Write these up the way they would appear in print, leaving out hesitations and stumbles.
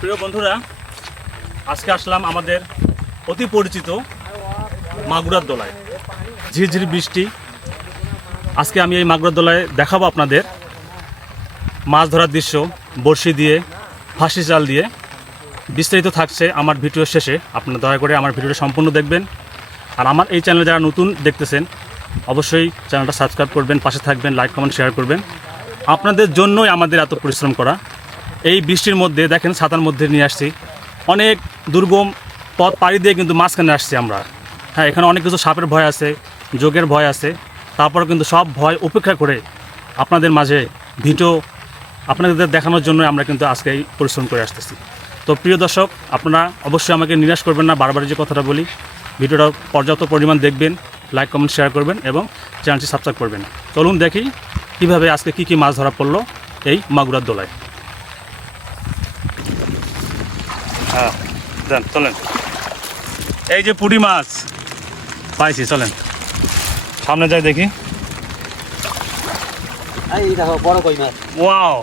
প্রিয় বন্ধুরা, আজকে আসলাম আমাদের অতি পরিচিত মাগুরার দোলায়। ঝিরঝিরি বৃষ্টি। আজকে আমি এই মাগুরার দোলায় দেখাবো আপনাদের মাছ ধরার দৃশ্য, বড়শি দিয়ে, ফাঁসি জাল দিয়ে। বিস্তারিত থাকছে আমার ভিডিও শেষে। আপনারা দয়া করে আমার ভিডিওটা সম্পূর্ণ দেখবেন। আর আমার এই চ্যানেলে যারা নতুন দেখতেছেন অবশ্যই চ্যানেলটা সাবস্ক্রাইব করবেন, পাশে থাকবেন, লাইক কমেন্ট শেয়ার করবেন। আপনাদের জন্যই আমাদের এত পরিশ্রম করা। এই বৃষ্টির মধ্যে দেখেন ছাতার মধ্যে নিয়ে আসছি, অনেক দুর্গম পথ পাড়ি দিয়ে কিন্তু মাঝখানে আসছি আমরা। হ্যাঁ, এখানে অনেক কিছু সাপের ভয় আছে, যোগের ভয় আছে, তারপরে কিন্তু সব ভয় উপেক্ষা করে আপনাদের মাঝে ভিডিও আপনাদের দেখানোর জন্য আমরা কিন্তু আজকে এই পরিশ্রম করে আসতেছি। তো প্রিয় দর্শক, আপনারা অবশ্যই আমাকে নিরাশ করবেন না। বারবার যে কথাটা বলি, ভিডিওটা পর্যাপ্ত পরিমাণ দেখবেন, লাইক কমেন্ট শেয়ার করবেন এবং চ্যানেলটি সাবস্ক্রাইব করবেন। চলুন দেখি কীভাবে আজকে কী মাছ ধরা পড়লো এই মাগুরার দোলায়। হ্যাঁ দেন, চলেন। এই যে পুঁটি মাছ পাইছি, চলেন সামনে যাই দেখি। এই দেখো বড় কই মাছ। ওয়াও,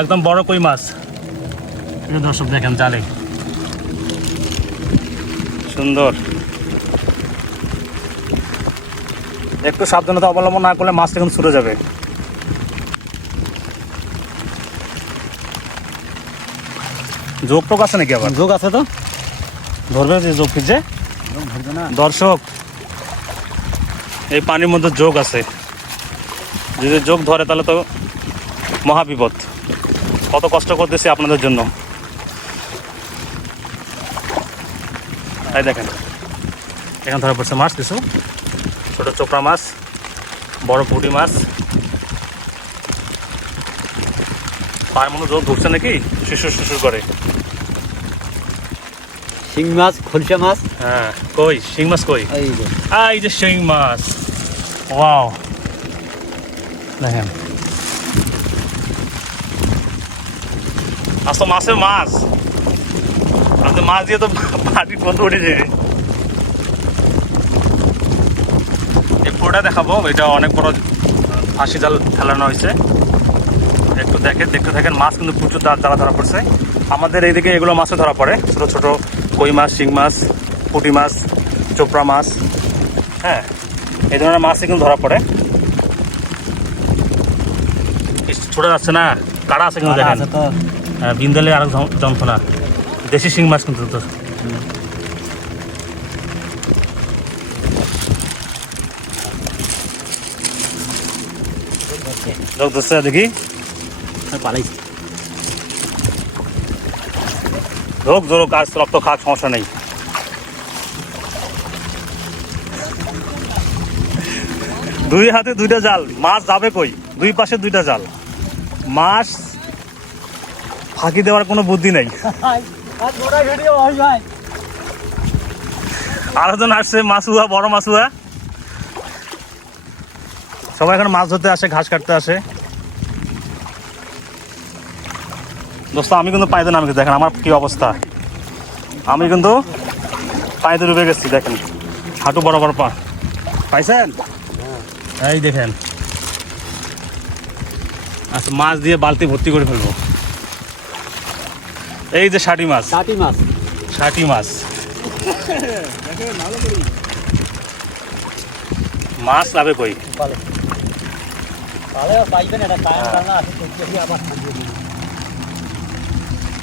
একদম বড় কই মাছ। প্রিয় দর্শক দেখেন, জালে সুন্দর। একটু সাবধানতা অবলম্বন না করলে মাছটা কিন্তু ছুটে যাবে। যোগ টোক আছে নাকি? আবার যোগ আছে তো, ধরবে যে যোগ ফিরছে ধরবে না। দর্শক, এই পানির মধ্যে যোগ আছে। যদি যোগ ধরে তাহলে তো মহাবিপদ। কত কষ্ট করতেছি আপনাদের জন্য। তাই দেখেন, এখানে ধরা পড়ছে মাছ কিছু, ছোটো চোপড়া মাছ, বড় পুঁটি মাছ। পায়ের মধ্যে যোগ ঢুকছে নাকি, শিশুর শিশুর করে। শিং মাছ, খলসা মাছ। হ্যাঁ, কই শিং মাছ? কই? এই যে শিং মাছ। ওয়াও, দেখেন আজ তো মাছের মাছ। আজকে মাছ দিয়ে তো বাড়ির বন্ধু উঠেছে। এই পুরোটা দেখাবো। এটা অনেক বড় ফাঁসি জাল ফেলানো হয়েছে। একটু দেখতে থাকেন। মাছ কিন্তু প্রচুর জ্বালা ধরা পড়ছে। আমাদের এইদিকে এগুলো মাছও ধরা পড়ে, ছোটো ছোটো কই মাছ, শিং মাছ, পুঁটি মাছ, চোপড়া মাছ। হ্যাঁ, এই ধরনের মাছই কিন্তু ধরা পড়ে। ছোটা যাচ্ছে না, কাড়া আছে কিন্তু দেখেন। হ্যাঁ, বিন্দালে আর যন্ত্রণা। দেশি শিং মাছ কিন্তু লোক ধরছে, দেখি পালাইছে। ধোক জোরক, আজ রক্ত খাক, সমস্যা নেই। দুই হাতে দুইটা জাল, মাছ যাবে কই? দুই পাশে দুইটা জাল, মাছ ফাঁকি দেওয়ার কোনো বুদ্ধি নেই। আরেকজন আসছে মাছুয়া, বড় মাছুয়া। সবাই এখানে মাছ ধরতে আসে, ঘাস কাটতে আসে। দোস্ত, আমি কিন্তু পানিতে নামে গেছি, দেখেন আমার কি অবস্থা। আমি কিন্তু পানিতে ডুবে গেছি, দেখেন হাঁটু বড় বড় পা। পাইছেন? এই দেখেন, আচ্ছা মাছ দিয়ে বালতি ভর্তি করে ফেলবো। এই যে ষাটি মাছ, ষাটি মাছ। মাছ যাবে কই?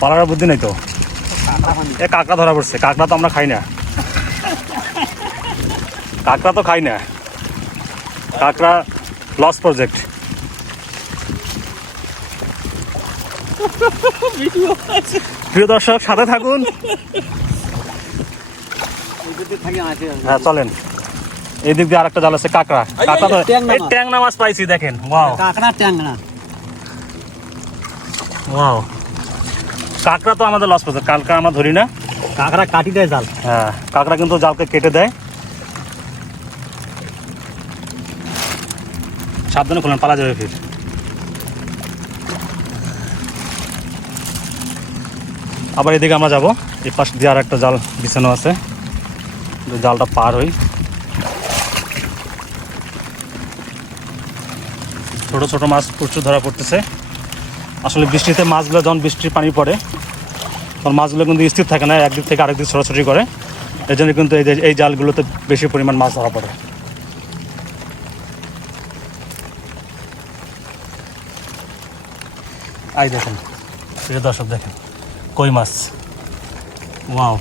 পালার বুদ্ধি নেই তো। এ কাঁকড়া ধরা পড়ছে। কাঁকড়া তো আমরা খাই না, কাঁকড়া তো খাই না। কাঁকড়া লস প্রজেক্ট। প্রিয় দর্শক, সাথে থাকুন। হ্যাঁ চলেন, এই দিক দিয়ে আরেকটা জাল আছে। কাঁকড়া, কাঁকড়া তো ট্যাংনা মাছ পাইছি, দেখেন। ওয়াও, কাঁকড়া ট্যাংরা। ওয়াও, কাঁকড়া তো আমাদের লস প্রজেক্ট। কাঁকড়া আমরা ধরি না, কাঁকড়া কাটি দেয় জাল। হ্যাঁ, কাঁকড়া কিন্তু জালকে কেটে দেয়। সাবধানে খোলেন, পালা যাবে ফির। আবার এদিকে আমরা যাবো। এই পাশ দিয়ে আর একটা জাল বিছানো আছে, জালটা পার হই। ছোট ছোট মাছ প্রচুর ধরা পড়তেছে। আসলে বৃষ্টিতে মাছগুলো যখন বৃষ্টির পানি পড়ে তখন মাছগুলো কিন্তু স্থির থাকে না, একদিক থেকে আরেক দিক ছড়াছড়ি করে। এই জন্য কিন্তু এই জালগুলোতে বেশি পরিমাণ মাছ ধরা পড়ে। আই দেখেন, প্রিয় দর্শক দেখেন কই মাছ, ওয়াও।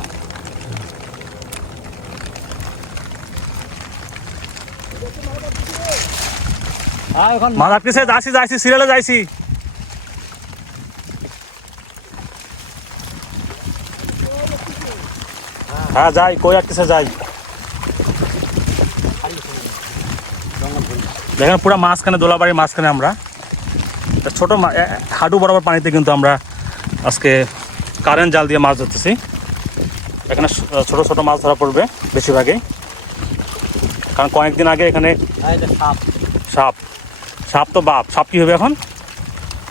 এখন মাছ আটকেছে, যাইছি সিরিয়ালে যাইছি। হ্যাঁ যাই, কই আটকেছে যাই। দেখেন পুরো মাঝখানে, দোলাবাড়ির মাঝখানে আমরা ছোট হাঁটু বরাবর পানিতে কিন্তু আমরা আজকে কারেন্ট জাল দিয়ে মাছ ধরতেছি। এখানে ছোট ছোট মাছ ধরা পড়বে বেশিরভাগই, কারণ কয়েকদিন আগে এখানে সাপ তো বাপ, সাপ কি হবে এখন?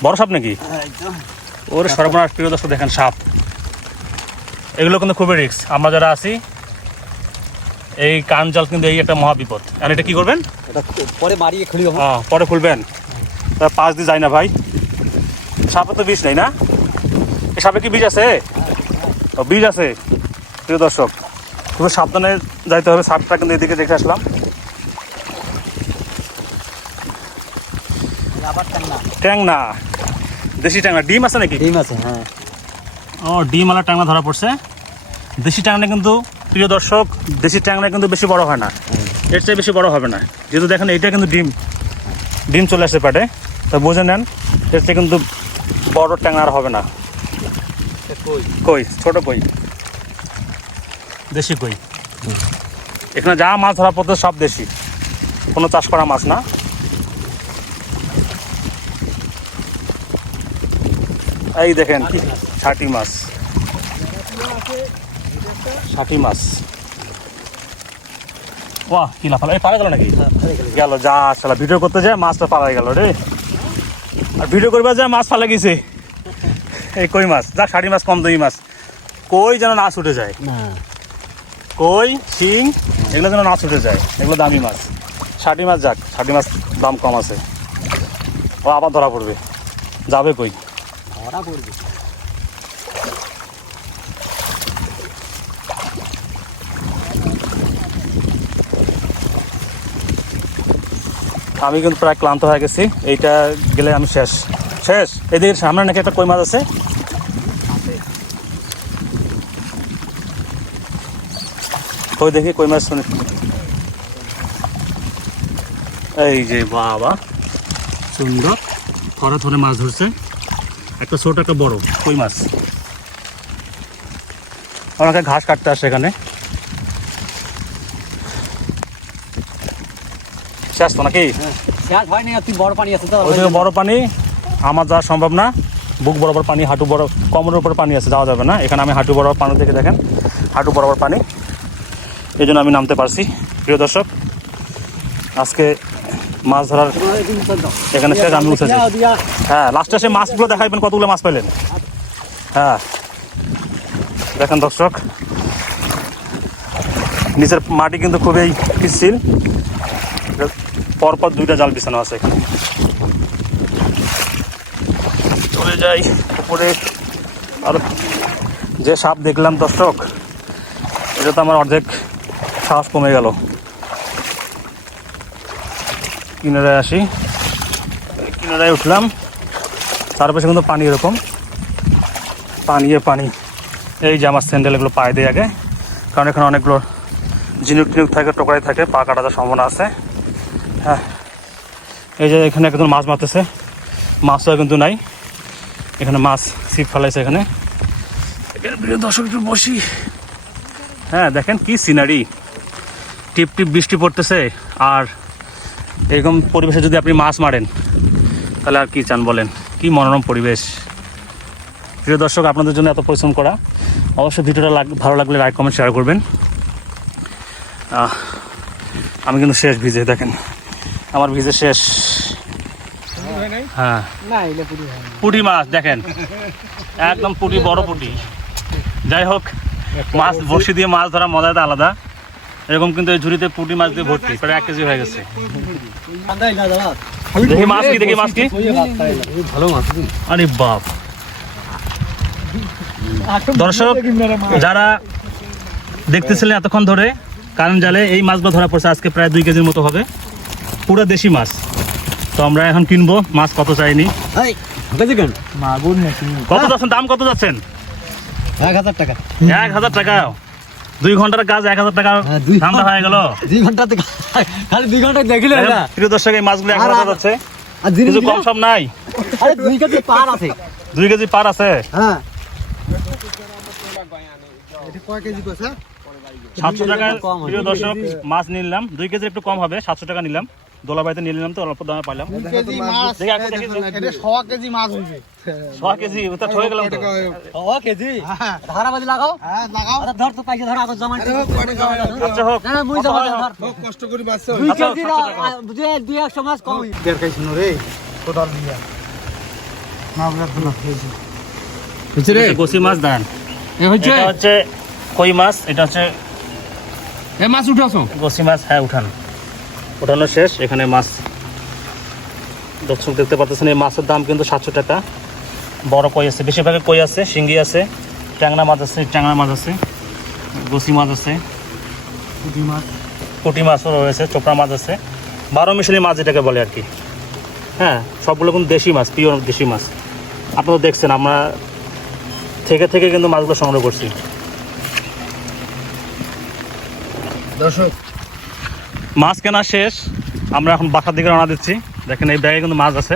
বড় সাপ নাকি? ওর সর্বনাশ, প্রিয় দর্শক দেখেন সাপ। এগুলো কিন্তু খুবই রিস্ক। আমরা যারা আছি এই কান জাল কিন্তু এই একটা মহা বিপদ। আর এটা কি করবেন? পরে মারিয়ে খুলি। হ্যাঁ পরে খুলবেন, পাশ দিয়ে যায় না ভাই। সাপে তো বিষ নেই না? এই সাপে কি বীজ আছে? ও বীজ আছে। প্রিয় দর্শক খুবই সাবধানে যাইতে হবে। সাপটা কিন্তু এদিকে দেখে আসলাম। ট্যাংনা, দেশি ট্যাংনা। ডিম আছে নাকি? ডিম আছে, হ্যাঁ। ও ডিম আলা ট্যাংনা ধরা পড়ছে। দেশি ট্যাংনা কিন্তু প্রিয় দর্শক, দেশি ট্যাংনা কিন্তু বেশি বড় হয় না, এর চেয়ে বেশি বড় হবে না। যেহেতু দেখেন এইটা কিন্তু ডিম চলে আসতে পারে, তা বুঝে নেন এর চেয়ে কিন্তু বড় ট্যাংনা আর হবে না। কই, ছোট কই, দেশি কই। এখানে যা মাছ ধরা পড়তে সব দেশি, কোনো চাষ করা মাছ না। এই দেখেন ষাটি মাছ, ষাটি মাছ। বাহ, কি লাফালো! এই পালা গেল নাকি? গেল, যা আসলে ভিডিও করতে যায় মাছটা পালাই গেল রে। আর ভিডিও করবে যা মাছ ফালা গেছে এই কই মাছ। যা ষাটি মাছ কম দামি মাছ, কই যেন না ছুটে যায়। কই, শিং এগুলো যেন না ছুটে যায়, এগুলো দামি মাছ। ষাটি মাছ যাক, ষাটি মাছ দাম কম আছে। ও আবার ধরা পড়বে, যাবে কই? ধরা পড়বে। আমি কিন্তু প্রায় ক্লান্ত হয়ে গেছি। এইটা গেলে আমি শেষ। এদিকে সামনে নাকি একটা কই মাছ আছে। কই দেখি কই মাছ, শুনে। এই যে বাবা, সুন্দর থরে থরে মাছ ধরছে, একটা ছোট একটা বড় কই মাছ। আমাকে ঘাস কাটতে আসে এখানে। শেষ তো নাকি? শেষ হয়নি, তুই বড় পানি আছে তো। ওইদিকে বড় পানি, আমার যাওয়া সম্ভব না। বুক বরাবর পানি, হাঁটু বড়, কোমরের উপর পানি আছে, যাওয়া যাবে না। এখানে আমি হাঁটু বরাবর পানি থেকে দেখেন, হাঁটু বরাবর পানি, এই জন্য আমি নামতে পারছি। প্রিয় দর্শক, আজকে মাছ ধরার এখানে শেষ। আমি উঠেছি। হ্যাঁ, লাস্টে সে মাছগুলো দেখাইবেন, কতগুলো মাছ পেলেন। হ্যাঁ দেখেন দর্শক, নিচের মাটি কিন্তু খুবই পিচ্ছিল, পরপর দুইটা জাল বিছানো আছে এখানে। চলে যাই উপরে। আর যে সাপ দেখলাম দর্শক, এটা তো আমার অর্ধেক সাহস কমে গেল। কিনারায় আসি, কিনারায় উঠলাম, চারপাশে কিন্তু পানি, এরকম পানি। এই যে আমার স্যান্ডেল এগুলো পায়ে দিয়ে আগে, কারণ এখানে অনেকগুলো ঝিনুক টিনুক থাকে, টোকরাই থাকে, পা কাটা যাওয়ার সম্ভাবনা আছে। হ্যাঁ, এই যে এখানে একজন মাছ মারতেছে, মাছও কিন্তু নাই এখানে, মাছ ছিপ ফেলাইছে এখানে। প্রিয় দর্শক একটু বসি। হ্যাঁ দেখেন কি সিনারি, টিপ টিপ বৃষ্টি পড়তেছে, আর এরকম পরিবেশে যদি আপনি মাছ মারেন তাহলে আর কি চান বলেন, কি মনোরম পরিবেশ। প্রিয় দর্শক, আপনাদের জন্য এত পরিশ্রম করা, অবশ্যই ভিডিওটা ভালো লাগলে লাইক কমেন্ট শেয়ার করবেন। আমি কিন্তু শেষ ভিজে, দেখেন আমার ভিজে শেষ। হ্যাঁ, পুঁটি মাছ দেখেন, একদম পুঁটি, বড় পুঁটি। যাই হোক, মাছ বড়শি দিয়ে মাছ ধরা মজাটা আলাদা। এরকম কিন্তু এই ঝুড়িতে পুঁটি মাছ দিয়ে ভর্তি, প্রায় 1 কেজি হয়ে গেছে। দেখি মাছ কি, দেখি মাছ কি। ভালো মাছ। আরে বাপ! দর্শক যারা দেখতেছিলেন এতক্ষণ ধরে কারেন্ট জালে, এই মাছগুলো ধরা পড়ছে আজকে প্রায় 2 কেজির মতো হবে, পুরো দেশি মাছ। তো আমরা এখন কিনবো, মাছ কত চাইনি, মাগুর নাকি? কত যাচ্ছেন, দাম কত যাচ্ছেন? 1000 টাকা। 1000 টাকা। 2 ঘন্টার কাজ 1000 টাকা হ্যাঁ, 2 ধান্দা হয়ে গেল। 2 ঘন্টাতে খালি 2 ঘন্টা দেখিলে না। প্রিয় দর্শক, এই মাছগুলো 1000 যাচ্ছে, আর জিনিস কিছু কম সম নাই। আরে 2 কেজি পার আছে। 2 কেজি পার আছে। হ্যাঁ। 700 টাকায় প্রিয় দর্শক মাছ নিলাম, 2 কেজি একটু কম হবে, 700 টাকা নিলাম। দোলাবাড়িতে নিয়ে নিলাম তো অল্প দামে পাইলাম। দেখি, একটু দেখি। 100 কেজি মাছ হইছে। 100 কেজি ওটা ঠকে গেলাম তো। ও কেজি ধারাবাজি লাগাও। হ্যাঁ লাগাও। আচ্ছা ধর তো পাইছে, ধর আগে জমা। আচ্ছা হোক, না মুই জমা ধর। খুব কষ্ট করে মাছ 2 আচ্ছা, কেজি 700 টাকা। বুঝে 200 মাছ কম। বের খাই শুনো রে কোদাল দিয়া মাগুরা ধুলা হইছে। হইছে রে এটা গোসি মাছ দান। এ হইছে এটা হচ্ছে কই মাছ, এটা হচ্ছে এ মাছ উঠাছো গোসি মাছ। হ্যাঁ উঠান, উঠানো শেষ। এখানে মাছ দর্শক দেখতে পাচ্ছেন, এই মাছের দাম কিন্তু 700 টাকা। বড় কই আছে, বেশিরভাগ কই আছে, শিঙ্গি আছে, ট্যাংরা মাছ আছে, ট্যাংরা মাছ আছে, গোসি মাছ আছে, পুঁটি মাছও রয়েছে, চোপড়া মাছ আছে, 12 মিশালি মাছ যেটাকে বলে আর কি। হ্যাঁ, সবগুলো কিন্তু দেশি মাছ, পিওর দেশি মাছ। আপনারা দেখছেন আমরা থেকে থেকে কিন্তু মাছগুলো সংগ্রহ করছি। দর্শক মাছ কেনা শেষ, আমরা এখন বাসার দিকে রওনা দিচ্ছি। দেখেন এই ব্যাগে কিন্তু মাছ আছে।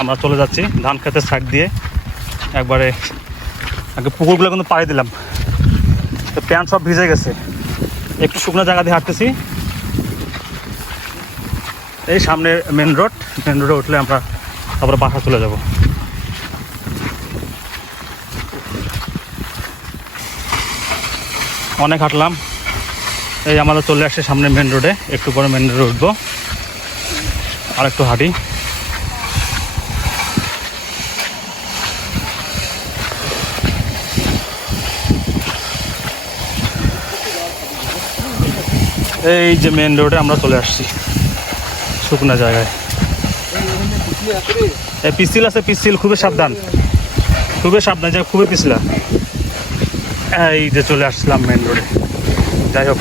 আমরা চলে যাচ্ছি ধান খেতের সাইড দিয়ে, একবারে আগে পুকুরগুলো কিন্তু পাড়ি দিলাম, তো প্যান্ট সব ভিজে গেছে। একটু শুকনো জায়গা দিয়ে হাঁটতেছি। এই সামনে মেন রোডে উঠলে আমরা তারপরে বাসা চলে যাব। অনেক হাঁটলাম, এই আমাদের চলে আসছে সামনে মেন রোডে। একটু পরে মেন রোডে উঠবো, আর একটু হাঁটি। এই যে মেন রোডে আমরা চলে আসছি, শুকনো জায়গায়। এই পিছিল আছে, পিছিল খুবই সাবধান, খুবই পিছলা। এই যে চলে আসছিলাম মেন রোডে। যাই হোক,